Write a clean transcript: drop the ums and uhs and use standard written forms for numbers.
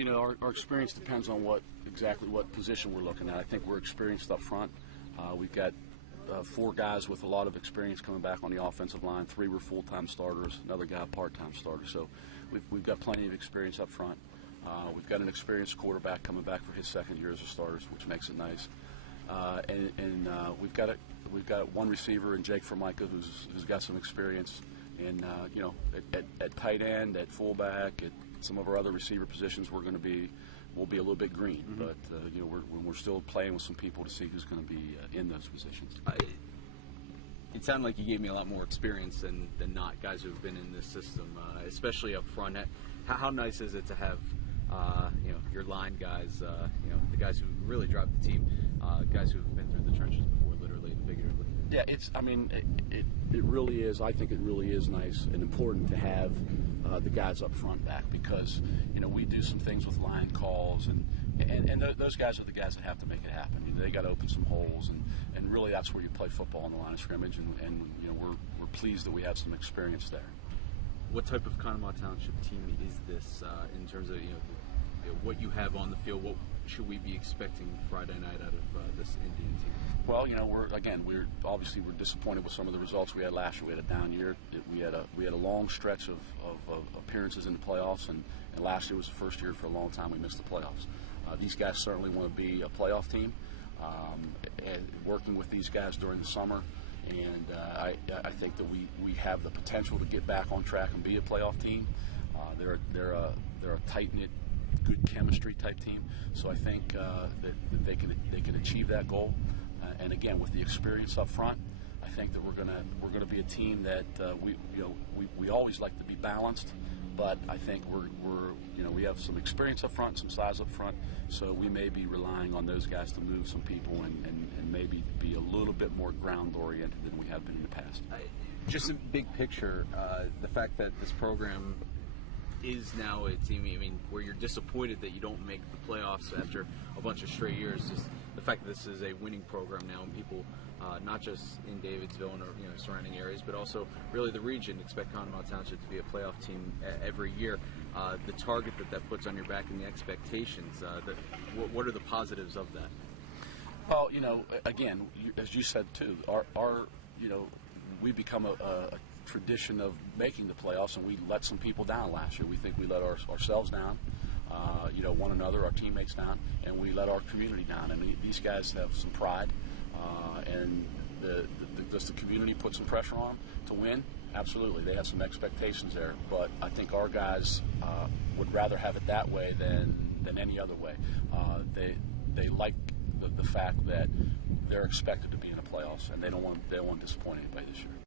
you know, our experience depends on exactly what position we're looking at. I think we're experienced up front. We've got 4 guys with a lot of experience coming back on the offensive line. 3 were full-time starters, another guy a part-time starter. So we've got plenty of experience up front. We've got an experienced quarterback coming back for his second year as a starter, which makes it nice. And we've got one receiver in Jake Formica who's got some experience. And you know, at tight end, at fullback, at some of our other receiver positions, we'll be a little bit green. Mm-hmm. But you know, we're still playing with some people to see who's going to be in those positions. It sounded like you gave me a lot more experience than not guys who have been in this system, especially up front. How nice is it to have you know, your line guys, you know, the guys who really drive the team, guys who have been through the trenches before, literally and figuratively. Yeah, I mean, it really is. I think it really is nice and important to have the guys up front back, because you know, we do some things with line calls, and those guys are the guys that have to make it happen. You know, they got to open some holes, and really that's where you play football on the line of scrimmage. And you know, we're pleased that we have some experience there. What type of Conemaugh Township team is this in terms of what you have on the field? What should we be expecting Friday night out of this Indian team? Well, you know, we're obviously disappointed with some of the results we had last year. We had a down year. We had a long stretch of appearances in the playoffs, and last year was the first year for a long time we missed the playoffs. These guys certainly want to be a playoff team. And working with these guys during the summer, and I think that we have the potential to get back on track and be a playoff team. They're a tight-knit, good chemistry type team, so I think that they can achieve that goal. And again, with the experience up front, I think that we're gonna be a team that we always like to be balanced, but I think we have some experience up front, some size up front, so we may be relying on those guys to move some people and maybe be a little bit more ground oriented than we have been in the past. Just a big picture, the fact that this program is now a team, I mean, where you're disappointed that you don't make the playoffs after a bunch of straight years, just the fact that this is a winning program now, and people, not just in Davidsville and surrounding areas, but also really the region, expect Conemaugh Township to be a playoff team every year. The target that puts on your back and the expectations, what are the positives of that? Well, you know, again, as you said too, we become a tradition of making the playoffs, and we let some people down last year. We think we let ourselves down, one another, our teammates down, and we let our community down. And these guys have some pride, and does the community put some pressure on them to win? Absolutely, they have some expectations there. But I think our guys would rather have it that way than any other way. They like the fact that they're expected to be in the playoffs, and they don't want to disappoint anybody this year.